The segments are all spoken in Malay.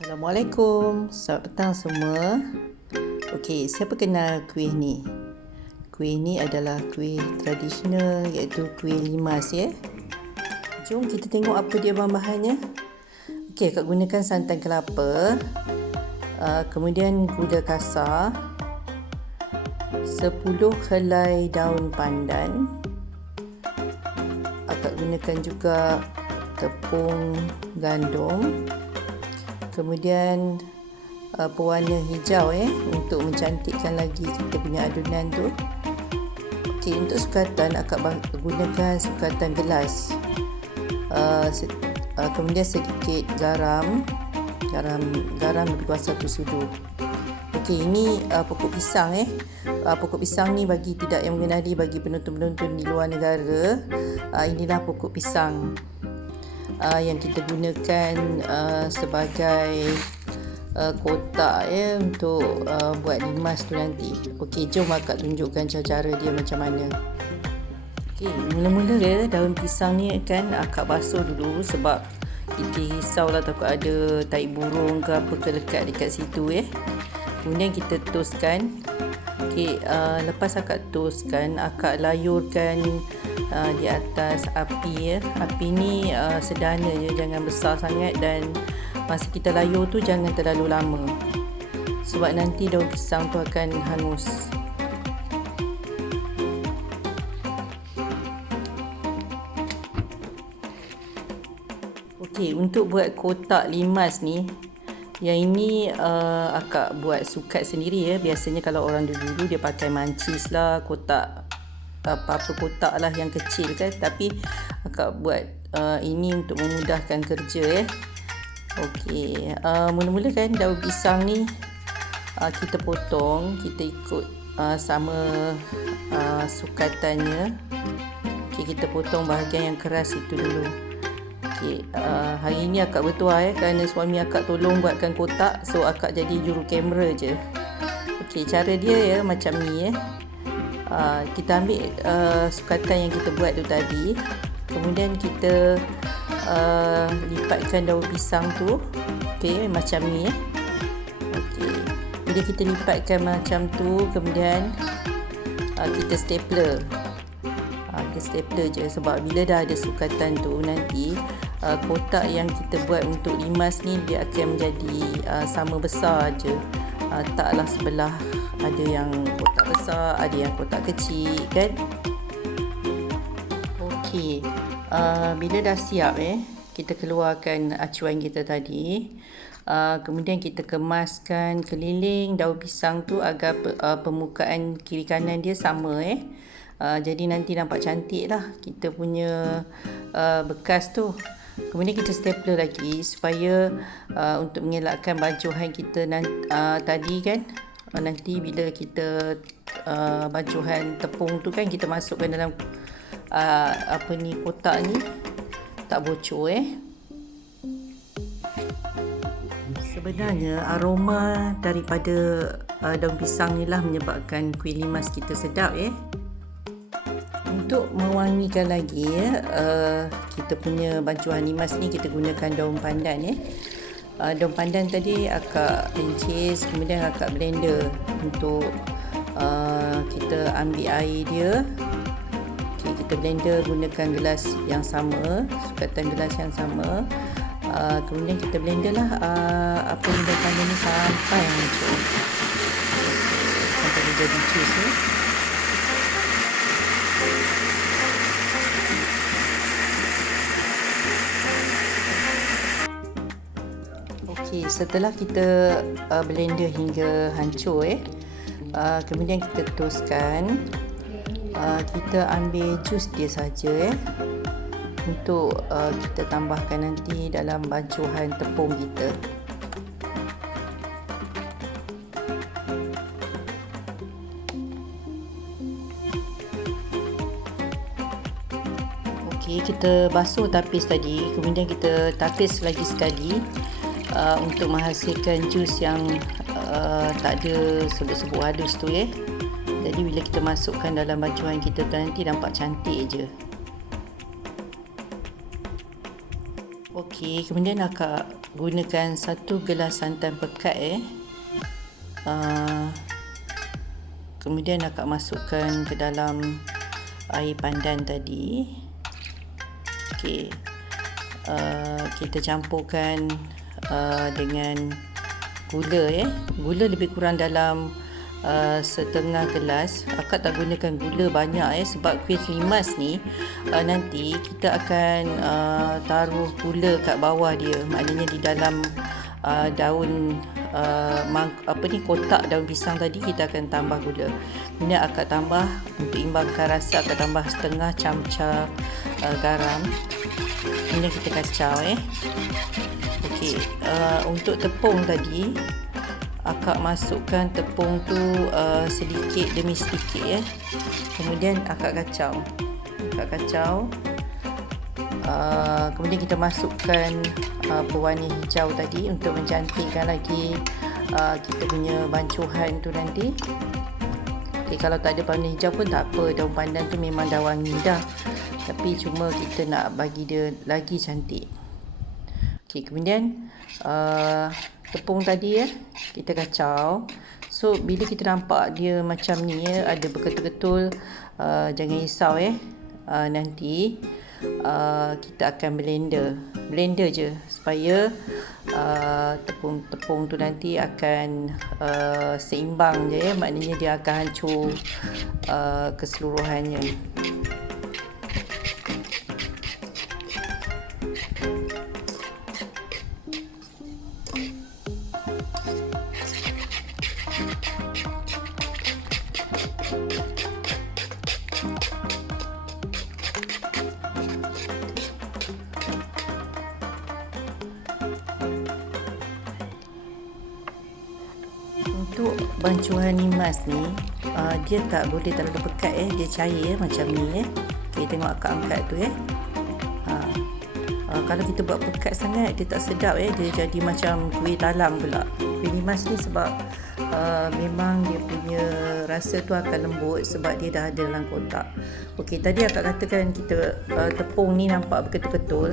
Assalamualaikum, selamat petang semua. Okey, siapa kenal kuih ni? Kuih ni adalah kuih tradisional iaitu kuih limas ya. Jom kita tengok apa dia bahan-bahannya. Okey, akak gunakan santan kelapa, kemudian gula kasar, 10 helai daun pandan. Akak gunakan juga tepung gandum. Kemudian pewarna hijau untuk mencantikkan lagi kita punya adunan tu. Okey, untuk sukatan akak gunakan sukatan gelas. Kemudian sedikit garam lebih kurang 1 sudu. Okey, ini pokok pisang pokok pisang ni bagi tidak yang mengenali, bagi penonton-penonton di luar negara, inilah pokok pisang yang kita gunakan sebagai kotak untuk buat limas tu nanti. Okey, jom akak tunjukkan cara dia macam mana. Okey, mula-mula daun pisang ni kan akak basuh dulu sebab kita risaulah takut ada tai burung ke apa ke lekat dekat situ Kemudian kita toastkan. Okey, lepas akak toastkan, akak layurkan di atas api Api ni sederhana je, jangan besar sangat, dan masa kita layur tu jangan terlalu lama sebab nanti daun pisang tu akan hangus. Okey, untuk buat kotak limas ni, yang ini akak buat sukat sendiri Biasanya kalau orang dulu dia pakai mancis lah, kotak apa-apa kotak lah yang kecil kan, tapi akak buat ini untuk memudahkan kerja Okey, mula-mula kan daun pisang ni kita potong, kita ikut sama sukatannya. Okey, kita potong bahagian yang keras itu dulu. Okey, hari ni akak bertuah kerana suami akak tolong buatkan kotak, so akak jadi juru kamera je. Okey, cara dia macam ni kita ambil sukatan yang kita buat tu tadi, kemudian kita lipatkan daun pisang tu. Okey, macam ni Okey, bila kita lipatkan macam tu, kemudian kita stapler. Kita stapler je sebab bila dah ada sukatan tu, nanti kotak yang kita buat untuk limas ni dia akan menjadi sama besar je. Taklah sebelah ada yang kotak besar, ada yang kotak kecil kan. Okey, bila dah siap kita keluarkan acuan kita tadi. Kemudian kita kemaskan keliling daun pisang tu agar permukaan kiri kanan dia sama jadi nanti nampak cantik lah kita punya bekas tu. Kemudian kita stapler lagi supaya untuk mengelakkan bancuhan kita tadi kan. Nanti bila kita bancuhan tepung tu kan, kita masukkan dalam kotak ni, tak bocor Sebenarnya aroma daripada daun pisang ni lah menyebabkan kuih limas kita sedap Untuk mewangikan lagi kita punya bancuhan limas ni, kita gunakan daun pandan daun pandan tadi akak pincis, kemudian akak blender untuk kita ambil air dia. Okey, kita blender gunakan gelas yang sama, sukatan gelas yang sama. Kemudian kita blender lah daun pandan ni sampai hancur, sampai dia jadi juice Okey, setelah kita blender hingga hancur kemudian kita toastkan. Kita ambil jus dia saja untuk kita tambahkan nanti dalam bancuhan tepung kita. Okey, kita basuh tapis tadi, kemudian kita tapis lagi sekali untuk menghasilkan jus yang tak ada sebut-sebut halus tu Jadi bila kita masukkan dalam bancuhan kita tu nanti nampak cantik je. Okey, kemudian akak gunakan 1 gelas santan pekat kemudian akak masukkan ke dalam air pandan tadi. Okey, kita campurkan dengan gula gula lebih kurang dalam setengah gelas. Akak tak gunakan gula banyak sebab kuih limas ni nanti kita akan taruh gula kat bawah dia, maknanya di dalam daun kotak daun pisang tadi kita akan tambah gula. Kemudian akak tambah, untuk imbangkan rasa, akak tambah setengah camca garam. Kemudian kita kacau Okey, untuk tepung tadi akak masukkan tepung tu sedikit demi sedikit kemudian akak kacau. Kemudian kita masukkan pewarna hijau tadi untuk mencantikkan lagi kita punya bancuhan tu nanti. Okay, kalau tak ada pewarna hijau pun tak apa, daun pandan tu memang dah wangi dah, tapi cuma kita nak bagi dia lagi cantik. Okay, kemudian tepung tadi kita kacau. So bila kita nampak dia macam ni ada berketul-ketul, jangan risau nanti kita akan blender je supaya tepung tu nanti akan seimbang je maknanya dia akan hancur keseluruhannya. Untuk bancuhan limas ni dia tak boleh terlalu pekat dia cair macam ni Okay, tengok akak angkat tu kalau kita buat pekat sangat dia tak sedap dia jadi macam kuih talam pula. Kuih limas ni sebab memang dia punya rasa tu akan lembut sebab dia dah ada dalam kotak. Okey, tadi akak katakan kita tepung ni nampak berketul-ketul.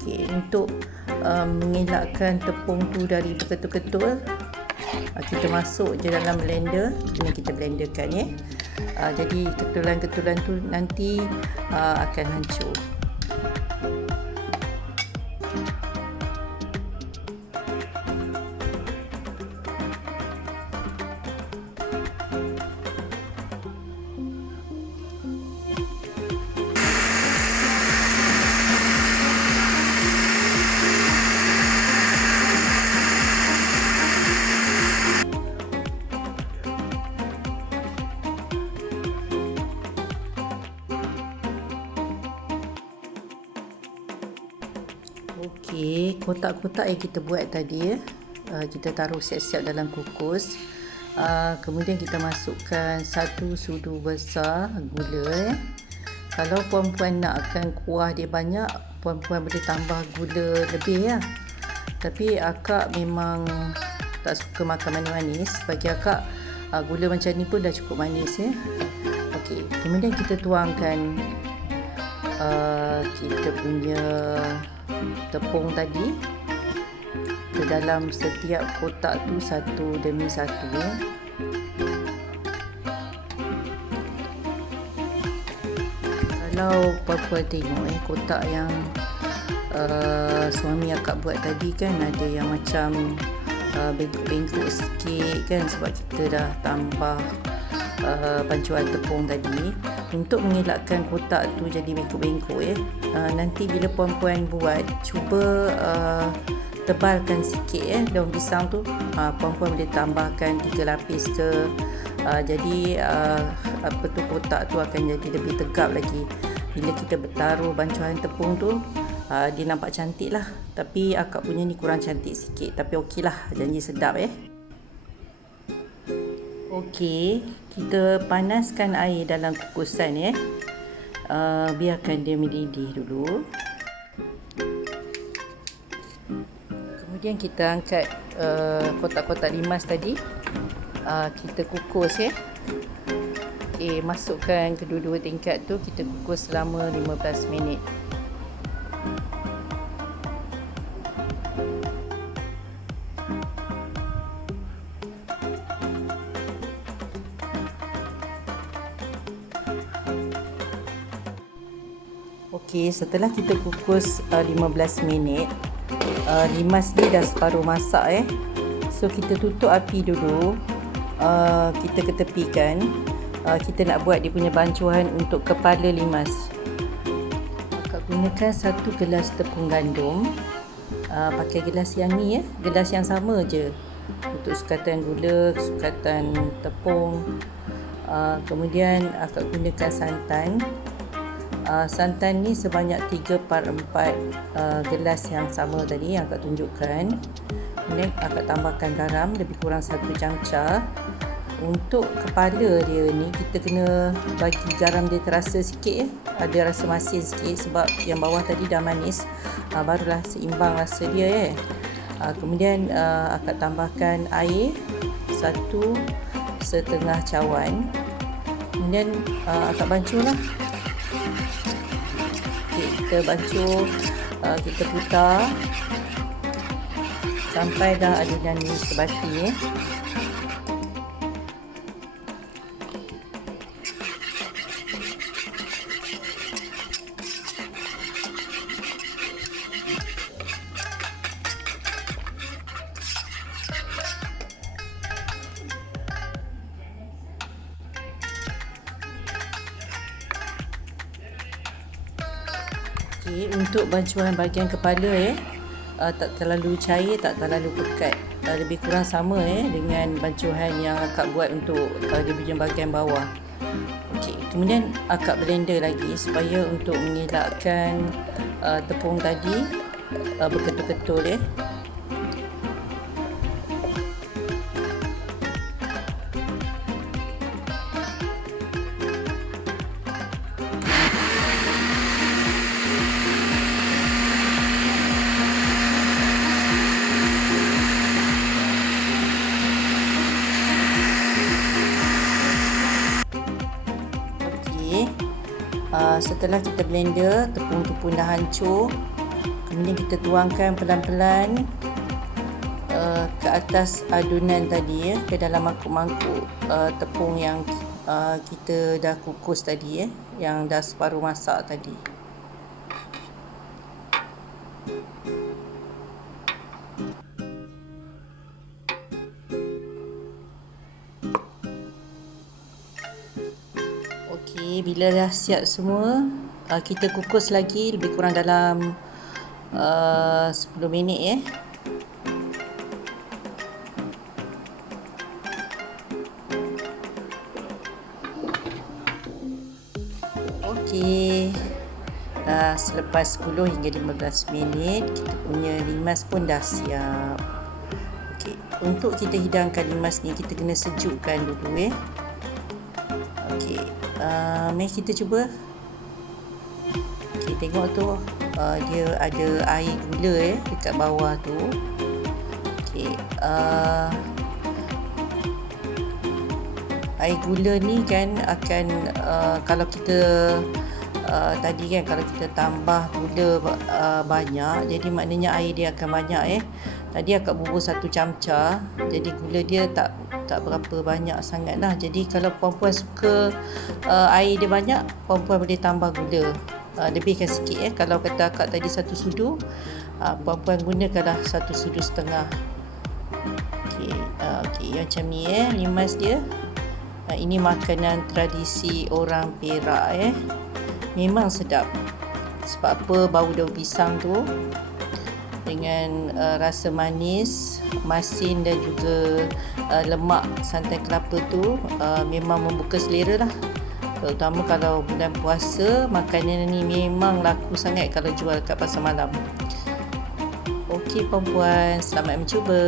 Okey, untuk mengelakkan tepung tu dari berketul-ketul, kita masuk je dalam blender dan kita blenderkan jadi ketulan-ketulan tu nanti akan hancur. Okey, kotak-kotak yang kita buat tadi kita taruh siap-siap dalam kukus. Kemudian kita masukkan 1 sudu besar gula. Kalau puan-puan nakkan kuah dia banyak, puan-puan boleh tambah gula lebih Tapi akak memang tak suka makan manis-manis. Bagi akak gula macam ni pun dah cukup manis Okey, kemudian kita tuangkan kita punya tepung tadi ke dalam setiap kotak tu satu demi satu Kalau puan-puan tengok kotak yang suami akak buat tadi kan ada yang macam bengkok-bengkok sikit kan sebab kita dah tambah pancuran tepung tadi. Untuk mengelakkan kotak tu jadi bengkok-bengkok nanti bila puan-puan buat, cuba tebalkan sikit daun pisang tu. Puan-puan boleh tambahkan 3 lapis ke, jadi kotak tu akan jadi lebih tegap lagi. Bila kita taruh bancuan tepung tu dia nampak cantik lah, tapi akak punya ni kurang cantik sikit, tapi okey lah, janji sedap Okey, kita panaskan air dalam kukusan biarkan dia mendidih dulu. Kemudian kita angkat kotak-kotak limas tadi, kita kukus Okey, masukkan kedua-dua tingkat tu, kita kukus selama 15 minit. Okey, setelah kita kukus 15 minit, limas ni dah separuh masak So kita tutup api dulu. Kita ketepikan. Kita nak buat dia punya bancuhan untuk kepala limas. Akak gunakan 1 gelas tepung gandum. Pakai gelas yang ni gelas yang sama je untuk sukatan gula, sukatan tepung. Kemudian akak gunakan santan. Santan ni sebanyak 3/4 gelas yang sama tadi yang akak tunjukkan. Kemudian akak tambahkan garam lebih kurang 1 camca. Untuk kepala dia ni kita kena bagi garam dia terasa sikit ada rasa masin sikit sebab yang bawah tadi dah manis. Barulah seimbang rasa dia Kemudian akak tambahkan air 1/2 cawan. Kemudian akak bancuhlah. Kita bancuh, kita putar sampai dah adunan ni sebati Untuk bancuhan bahagian kepala tak terlalu cair, tak terlalu pekat, lebih kurang sama dengan bancuhan yang akak buat untuk dia punya bahagian bawah. Kemudian akak blender lagi supaya untuk mengelakkan tepung tadi berketul-ketul Setelah kita blender, tepung-tepung dah hancur. Kemudian kita tuangkan pelan-pelan ke atas adunan tadi ke dalam mangkuk-mangkuk tepung yang kita dah kukus tadi yang dah separuh masak tadi. Bila dah siap semua, kita kukus lagi lebih kurang dalam 10 minit selepas 10 hingga 15 minit kita punya limas pun dah siap. Untuk kita hidangkan limas ni kita kena sejukkan dulu mari kita cuba. Tengok tu dia ada air gula dekat bawah tu. Air gula ni kan akan kalau kita tadi kan kalau kita tambah gula banyak, jadi maknanya air dia akan banyak Tadi akak bubur 1 camca, jadi gula dia tak berapa banyak sangat lah. Jadi kalau perempuan suka air dia banyak, perempuan boleh tambah gula, lebihkan sikit Kalau kata akak tadi 1 sudu, perempuan gunakanlah 1,5 sudu. Macam ni limas dia. Ini makanan tradisi orang Perak memang sedap. Sebab apa? Bau daun pisang tu dengan rasa manis, masin dan juga lemak santan kelapa tu memang membuka selera lah. Terutama kalau bulan puasa, makanan ni memang laku sangat kalau jual kat pasar malam. Okey perempuan, selamat mencuba.